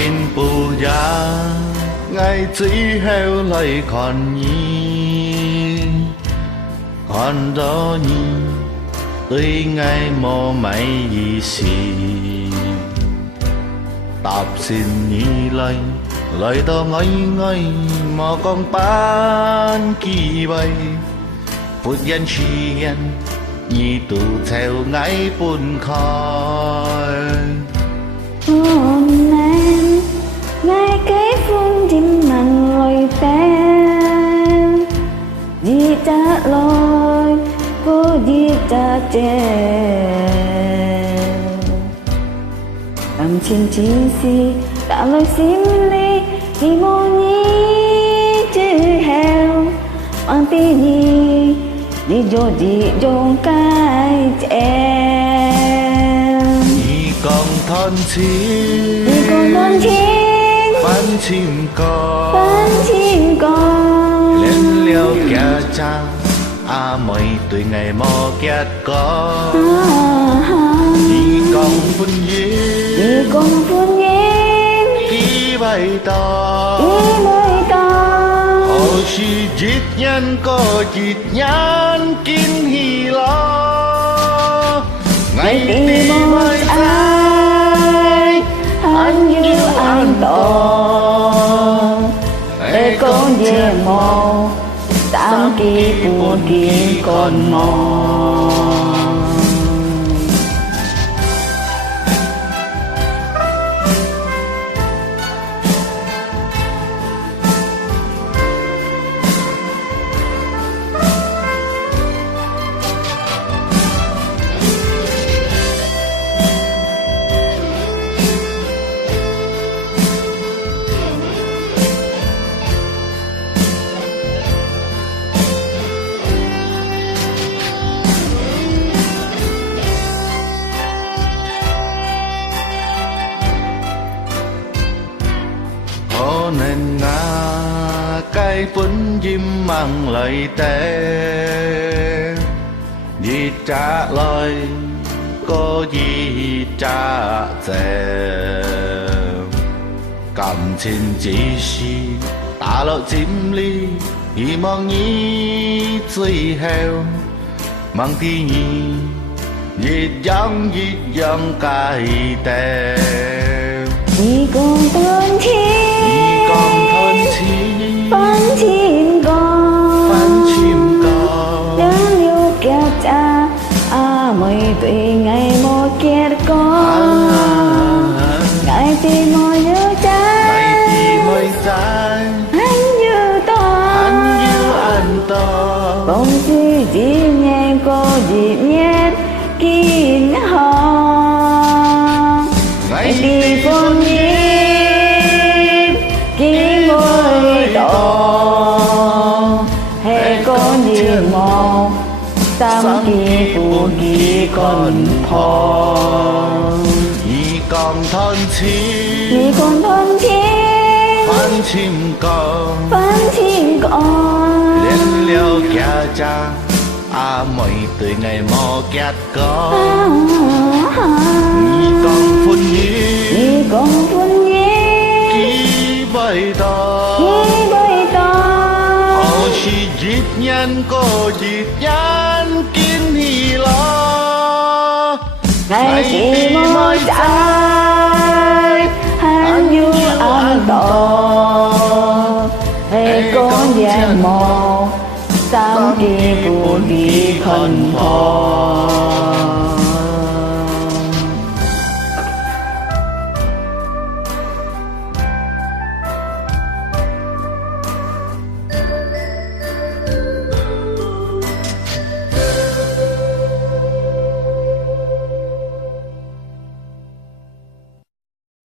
kiến bù giá ngày chỉ heo lại còn nhi còn đó nhi tuy ngày mò mày gì xì tập xin nhi lại lời to ngây ngây mà con bán kỳ bay phút gian chi gian nhi tụ theo ngay buồn khói hồn em ngay cái phương tim mặn lôi tên đi ta lôi cô đi ta chèo cầm trên chi si ta lôi sim ly đi mô nhi chữ heo mang tí nhi đi vô cái chèo con thon chim bắn chim con lên leo kia cha mỗi tuổi ngày mò két có đi con phun nhiên đi bay to ô chi chít nhân có chít nhân kín hi lo ngày tìm ơi ai anh như anh to để con về mò tám kỳ buồn kỳ còn mò nên ngã cái phấn diêm mang lời tê đi trả lời có gì trả dè cảm情只是打落尖哩希望你最後望啲你越樣界定你共吞天翻天歌nhớ yêu kẹt cha mấy tuổi ngày mò kẹt con ngày tìm mò nhớ cha anh như anh to bông chi chim nhẹ có dịp nhét kín hò ngày đi con nhím kín môi to hay con gì mò tam kỳ phù kỳ còn phò nhị con thân chi phán chim con lên leo kia cha mỗi tuổi ngày mò két có nhị con phun nhiên ký bay to ô chi dịp nhân có dịp nhân kín hi lo ngày chỉ môi trái hắn như anh to hay con giang mò tam kỳ phù kỳ khẩn phò